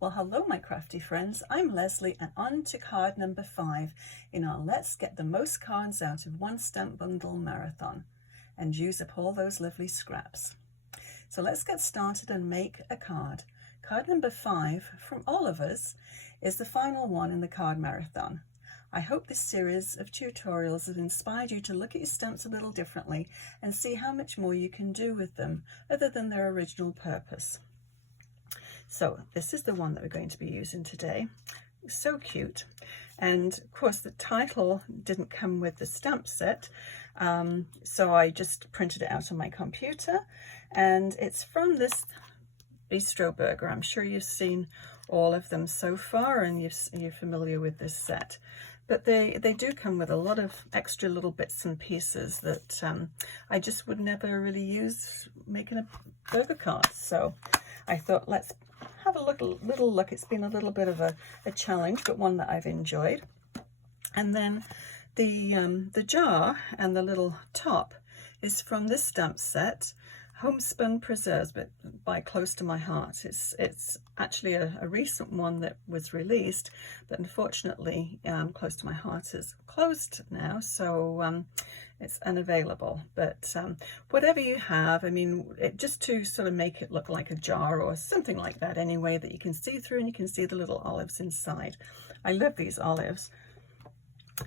Well, hello, my crafty friends. I'm Leslie, and on to card number 5 in our Let's Get the Most Cards Out of One Stamp Bundle marathon and use up all those lovely scraps. So let's get started and make a card. Card number 5 from all of us is the final one in the card marathon. I hope this series of tutorials have inspired you to look at your stamps a little differently and see how much more you can do with them other than their original purpose. So this is the one that we're going to be using today. So cute. And of course the title didn't come with the stamp set, so I just printed it out on my computer, and it's from this Bistro burger. I'm sure you've seen all of them so far and you're familiar with this set. But they do come with a lot of extra little bits and pieces that I just would never really use making a burger card. So I thought, let's have a little look. It's been a little bit of a challenge, but one that I've enjoyed. And then the jar and the little top is from this stamp set, Homespun Preserves, but by Close to My Heart. It's actually a recent one that was released, but unfortunately Close to My Heart is closed now, so it's unavailable. But whatever you have, I mean, just to sort of make it look like a jar or something like that anyway, that you can see through and you can see the little olives inside. I love these olives.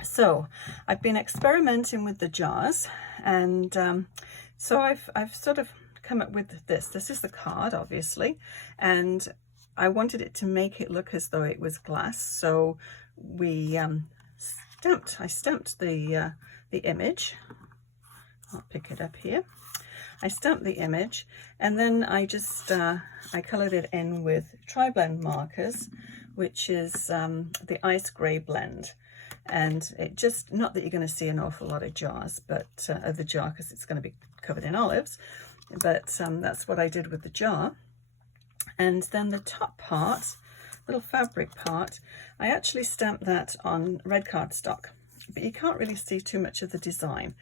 So I've been experimenting with the jars, and so I've sort of come up with this. This is the card, obviously, and I wanted it to make it look as though it was glass. So I stamped the image. I'll pick it up here. I stamped the image, and then I just I colored it in with tri-blend markers, which is the ice gray blend. And it just, not that you're going to see an awful lot of jars, but of the jar, because it's going to be covered in olives, but that's what I did with the jar. And then the top part, little fabric part, I actually stamped that on red cardstock, but you can't really see too much of the design.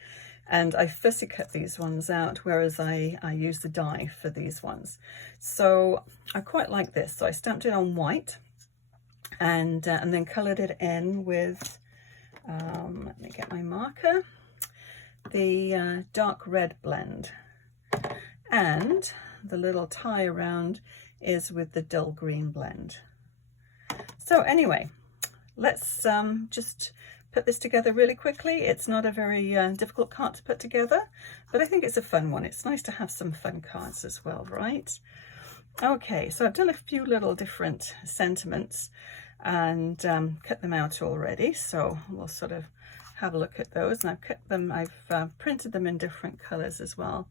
And I fussy cut these ones out, whereas I use the die for these ones. So I quite like this. So I stamped it on white, and then colored it in with let me get my marker, the dark red blend, and the little tie around is with the dull green blend. So anyway, let's just put this together really quickly. It's not a very difficult card to put together, but I think it's a fun one. It's nice to have some fun cards as well, right? Okay, so I've done a few little different sentiments and cut them out already, so we'll sort of have a look at those. And I've cut them, I've printed them in different colors as well.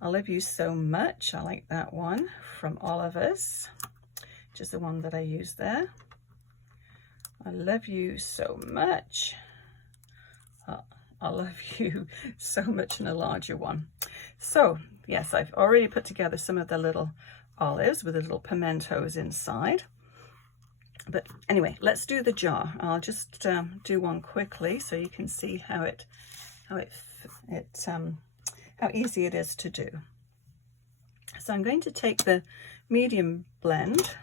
I love you so much. I like that one from all of us, which is the one that I used there. I love you so much. I love you so much in a larger one. So yes, I've already put together some of the little olives with the little pimentos inside. But anyway, let's do the jar. I'll just do one quickly so you can see how easy it is to do. So I'm going to take the medium blend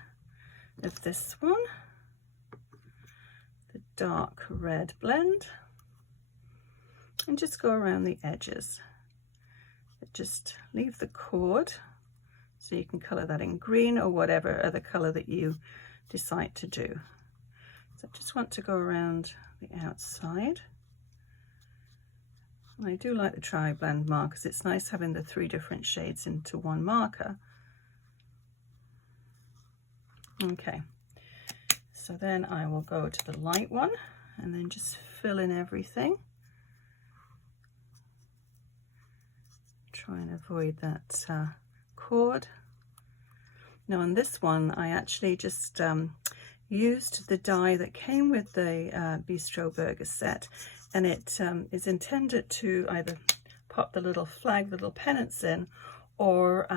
of this one, the dark red blend, and just go around the edges. But just leave the cord so you can color that in green or whatever other color that you decide to do. So I just want to go around the outside. And I do like the tri-blend markers. It's nice having the 3 different shades into one marker. Okay, so then I will go to the light one and then just fill in everything. Try and avoid that cord. Now on this one, I actually just used the die that came with the Bistro burger set, and it is intended to either pop the little flag, the little pennants in, or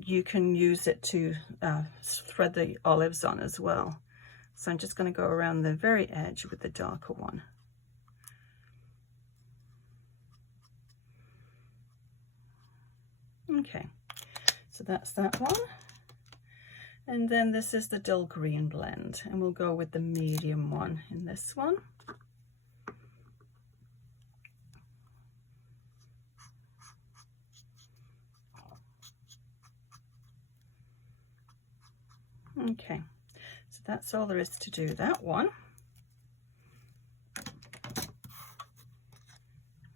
you can use it to thread the olives on as well. So I'm just going to go around the very edge with the darker one. Okay, so that's that one. And then this is the dull green blend, and we'll go with the medium one in this one. Okay, so that's all there is to do that one.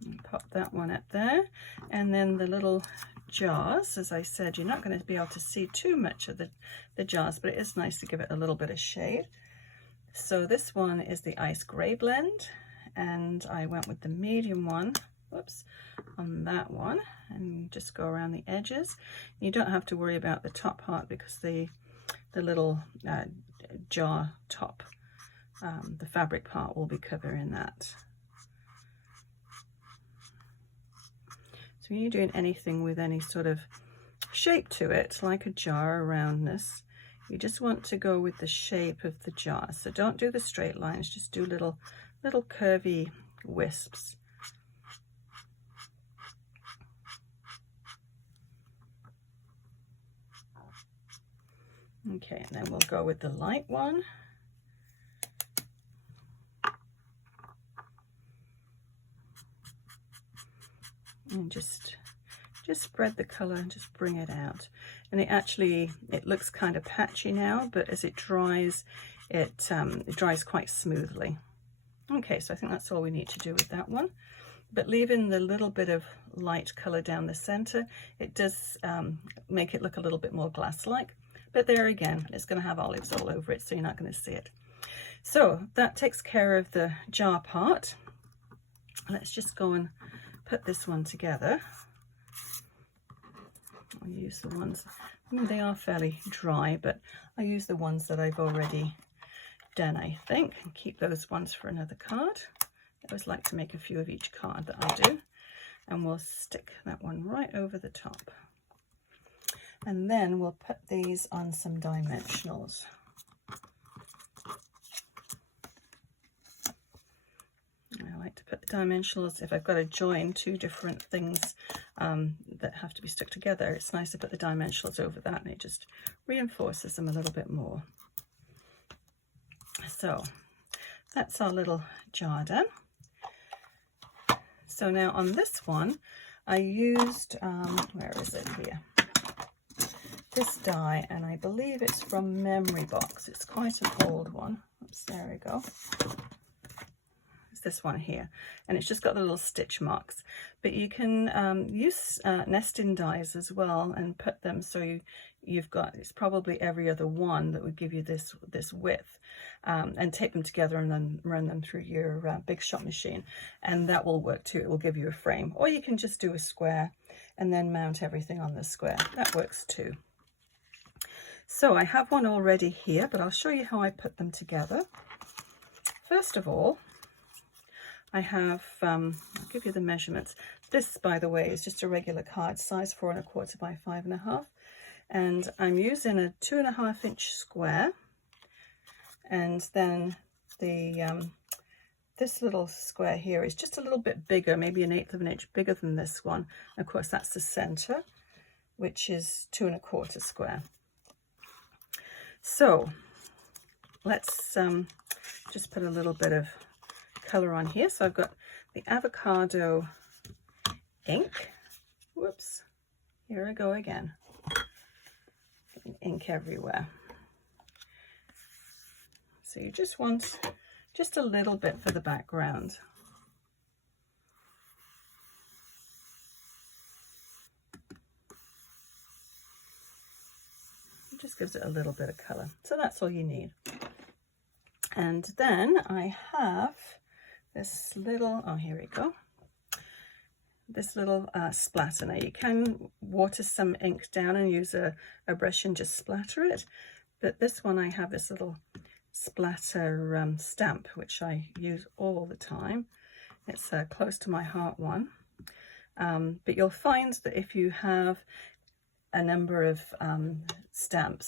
And pop that one up there, and then the little jars, as I said, you're not going to be able to see too much of the jars, but it is nice to give it a little bit of shade. So this one is the ice gray blend, and I went with the medium one, whoops, on that one, and just go around the edges. You don't have to worry about the top part because the little jar top, the fabric part will be covering that. So when you're doing anything with any sort of shape to it, like a jar or roundness, you just want to go with the shape of the jar. So don't do the straight lines, just do little curvy wisps. Okay, and then we'll go with the light one. And just spread the color and just bring it out. And it looks kind of patchy now, but as it dries, it dries quite smoothly. Okay, so I think that's all we need to do with that one. But leaving the little bit of light color down the center, it does make it look a little bit more glass-like. But there again, it's going to have olives all over it, so you're not going to see it. So that takes care of the jar part. Let's just go and put this one together. I'll use the ones, they are fairly dry, but I use the ones that I've already done, I think, and keep those ones for another card. I always like to make a few of each card that I do, and we'll stick that one right over the top. And then we'll put these on some dimensionals. I like to put the dimensionals, if I've got to join two different things that have to be stuck together, it's nice to put the dimensionals over that, and it just reinforces them a little bit more. So that's our little jar done. So now on this one, I used, where is it here? This die, and I believe it's from Memory Box. It's quite an old one. Oops, there we go. It's this one here, and it's just got the little stitch marks. But you can use nesting dies as well and put them so you've got, it's probably every other one that would give you this width, and tape them together and then run them through your Big Shot machine, and that will work too. It will give you a frame, or you can just do a square and then mount everything on the square. That works too. So I have one already here, but I'll show you how I put them together. First of all, I have, I'll give you the measurements. This, by the way, is just a regular card size, 4 1/4 by 5 1/2. And I'm using a 2 1/2 inch square. And then the this little square here is just a little bit bigger, maybe 1/8 of an inch bigger than this one. And of course, that's the center, which is 2 1/4 square. So let's just put a little bit of color on here. So I've got the Avocado ink. Whoops, here I go again. Getting ink everywhere. So you just want just a little bit for the background. It just gives it a little bit of color. So that's all you need. And then I have this little, oh, here we go. This little splatter. Now you can water some ink down and use a brush and just splatter it. But this one, I have this little splatter stamp, which I use all the time. It's close to my heart one. But you'll find that if you have a number of stamp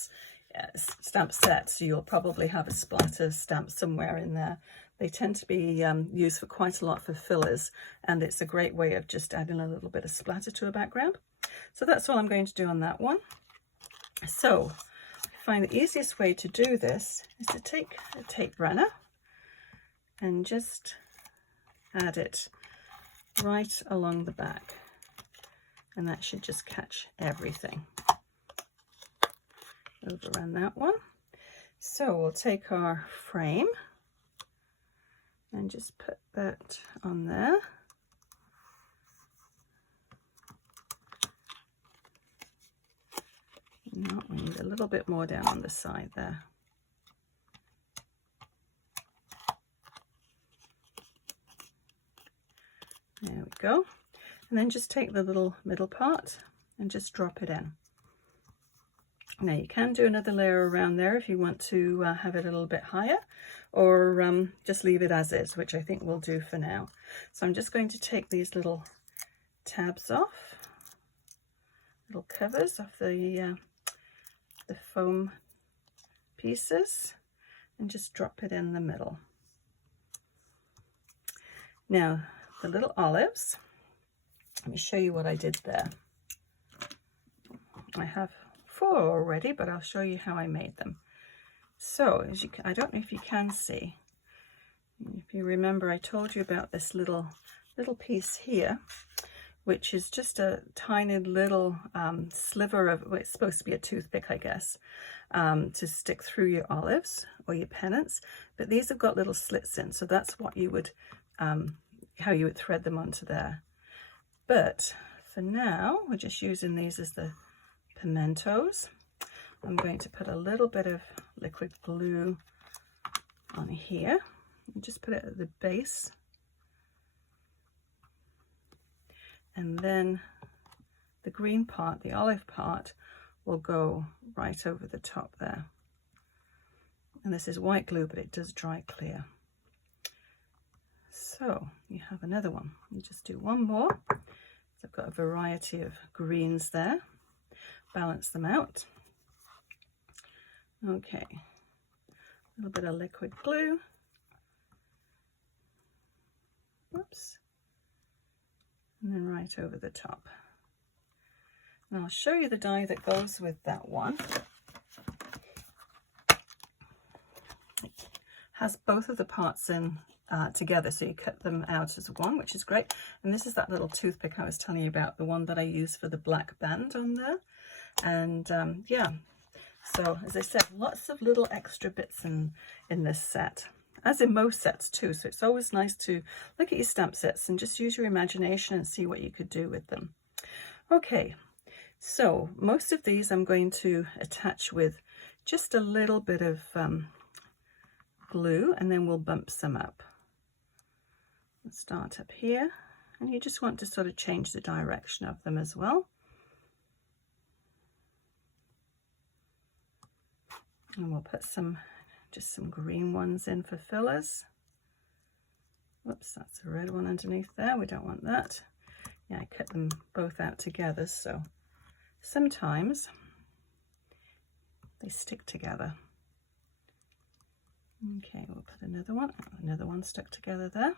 sets, you'll probably have a splatter stamp somewhere in there. They tend to be used for quite a lot for fillers, and it's a great way of just adding a little bit of splatter to a background. So that's all I'm going to do on that one. So find the easiest way to do this is to take a tape runner and just add it right along the back, and that should just catch everything. Overrun that one. So we'll take our frame and just put that on there. No, we need a little bit more down on the side there. There we go. And then just take the little middle part and just drop it in. Now you can do another layer around there if you want to have it a little bit higher, or just leave it as is, which I think we'll do for now. So I'm just going to take these little tabs off, little covers off the foam pieces, and just drop it in the middle. Now the little olives, let me show you what I did there. I have 4 already, but I'll show you how I made them. So as you can, I don't know if you can see, if you remember I told you about this little piece here, which is just a tiny little sliver of, well, it's supposed to be a toothpick, I guess, to stick through your olives or your pennants, but these have got little slits in, so that's what you would, how you would thread them onto there. But for now, we're just using these as the pimentos. I'm going to put a little bit of liquid glue on here and just put it at the base. And then the green part, the olive part, will go right over the top there. And this is white glue, but it does dry clear. So you have another one. You just do one more. So I've got a variety of greens there. Balance them out. Okay, a little bit of liquid glue. Whoops. And then right over the top. And I'll show you the die that goes with that one. It has both of the parts in together, so you cut them out as one, which is great. And this is that little toothpick I was telling you about, the one that I use for the black band on there. And yeah, so as I said, lots of little extra bits in this set, as in most sets too. So it's always nice to look at your stamp sets and just use your imagination and see what you could do with them. Okay, so most of these I'm going to attach with just a little bit of glue, and then we'll bump some up. Let's start up here, and you just want to sort of change the direction of them as well. And we'll put just some green ones in for fillers. Whoops, that's a red one underneath there. We don't want that. Yeah, I cut them both out together, so sometimes they stick together. Okay, we'll put another one stuck together there.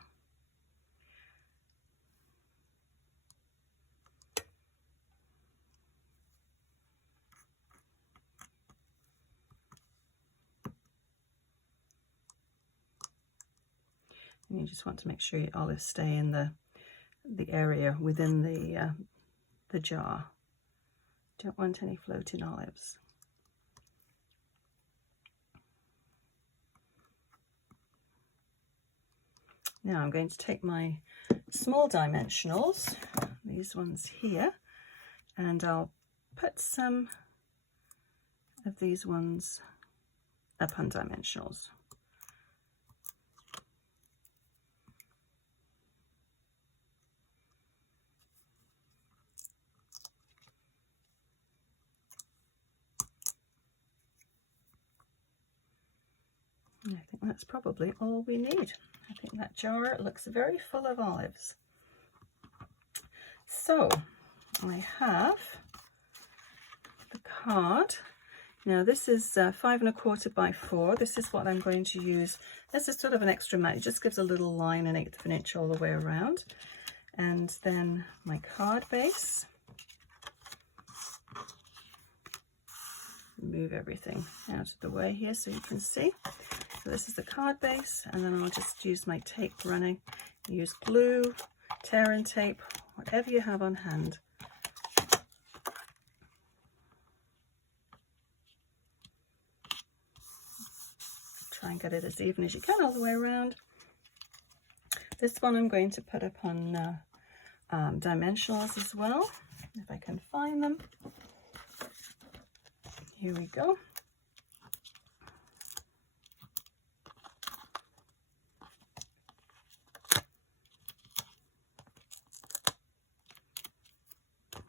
And you just want to make sure your olives stay in the area within the jar. Don't want any floating olives. Now I'm going to take my small dimensionals, these ones here, and I'll put some of these ones up on dimensionals. I think that's probably all we need. I think that jar looks very full of olives. So I have the card. Now this is 5 1/4 by 4. This is what I'm going to use. This is sort of an extra mat. It just gives a little line 1/8 of an inch all the way around. And then my card base. move everything out of the way here so you can see. So this is the card base, and then I'll just use my tape running. Use glue, tear-in tape, whatever you have on hand. Try and get it as even as you can all the way around. This one I'm going to put up on dimensionals as well, if I can find them. Here we go.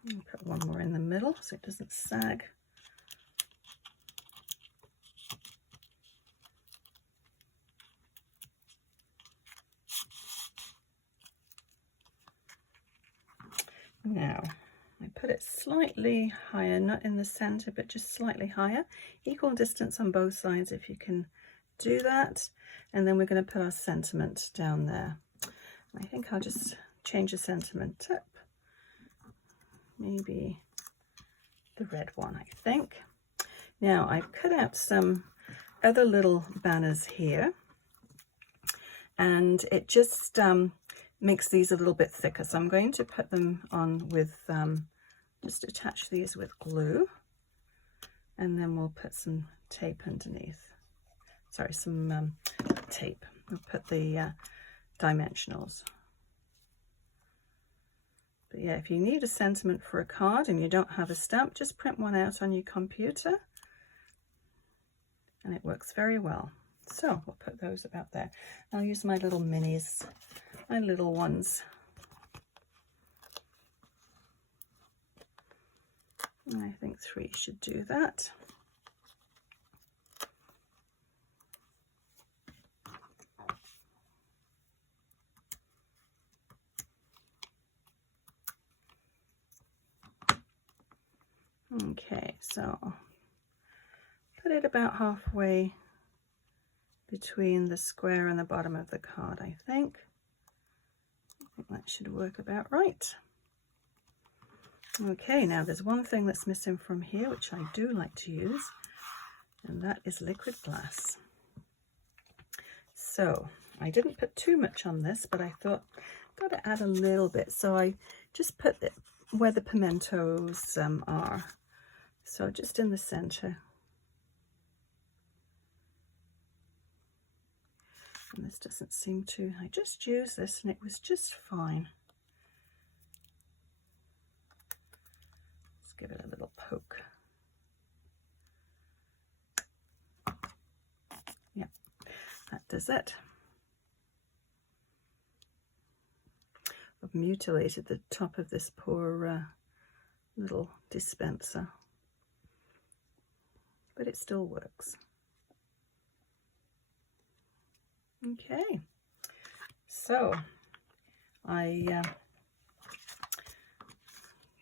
And put one more in the middle so it doesn't sag. Now, I put it slightly higher, not in the center, but just slightly higher. Equal distance on both sides if you can do that. And then we're going to put our sentiment down there. I think I'll just change the sentiment up. Maybe the red one, I think. Now, I've cut out some other little banners here. And it just makes these a little bit thicker, so I'm going to put them on with just attach these with glue, and then we'll put some tape underneath. Sorry, some tape. We'll put the dimensionals. But yeah, if you need a sentiment for a card and you don't have a stamp, just print one out on your computer and it works very well. So we'll put those about there. I'll use my little minis, my little ones. And I think 3 should do that. Okay, so put it about halfway between the square and the bottom of the card, I think. That should work about right. Okay, now there's one thing that's missing from here, which I do like to use, and that is liquid glass. So I didn't put too much on this, but I thought I've got to add a little bit. So I just put it where the pimentos are. So just in the center. And this doesn't seem to, I just used this and it was just fine. Let's give it a little poke. Yeah, that does it. I've mutilated the top of this poor little dispenser, but it still works. Okay, so I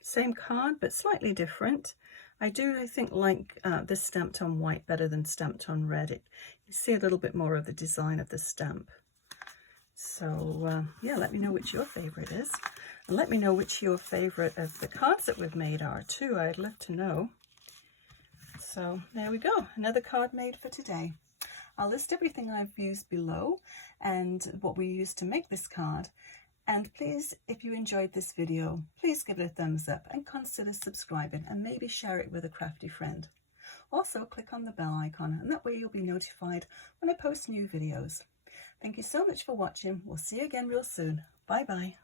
same card but slightly different. I think like this stamped on white better than stamped on red. You see a little bit more of the design of the stamp. So yeah, let me know which your favorite is, and let me know which your favorite of the cards that we've made are too. I'd love to know. So there we go, another card made for today. I'll list everything I've used below and what we used to make this card. And please, if you enjoyed this video, please give it a thumbs up and consider subscribing and maybe share it with a crafty friend. Also, click on the bell icon and that way you'll be notified when I post new videos. Thank you so much for watching. We'll see you again real soon. Bye bye.